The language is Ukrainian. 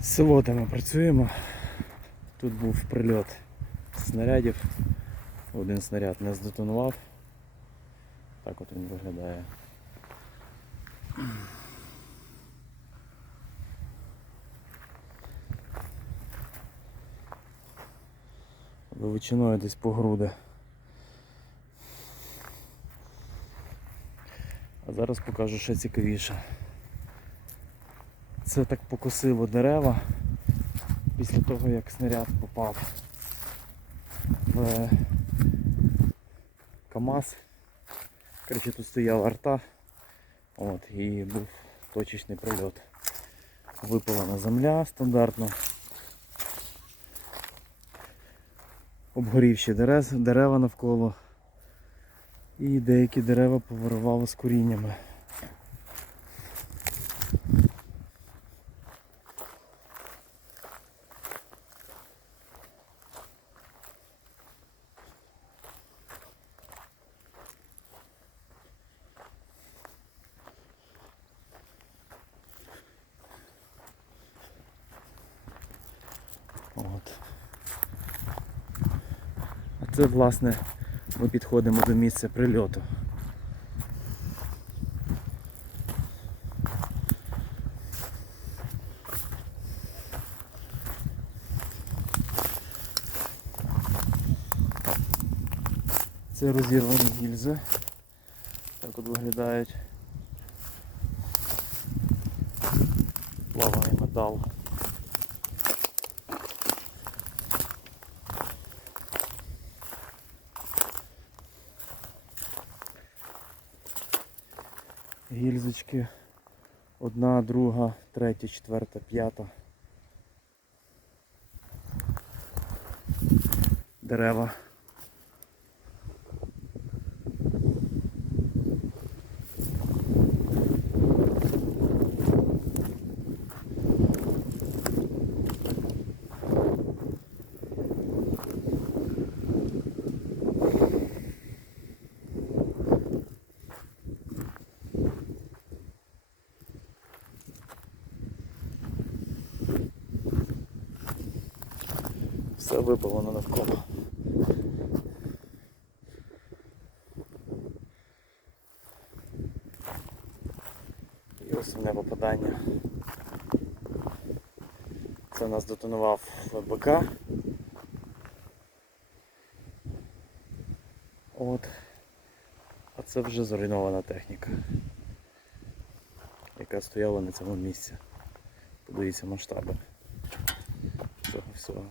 З силотами працюємо. Тут був прильот снарядів. Один снаряд не здетонував. Так от він виглядає. Величиною десь по груди. А зараз покажу ще цікавіше. Це так покосило дерева після того як снаряд попав в КАМАЗ. Коротше, тут стояла арта от, і був точечний прильот. Випалена земля стандартно. Обгорівші дерез- дерева навколо. І деякі дерева повирувало з коріннями. От. А це власне ми підходимо до місця прильоту. Це розірвані гільзи. Так от виглядають. Плаває метал. Гільзочки. Одна, друга, третя, четверта, п'ята. Дерева. Все випалено навколо. І основне попадання. Це нас детонував БК. От. А це вже зруйнована техніка, яка стояла на цьому місці. Подивіться масштаби цього всього.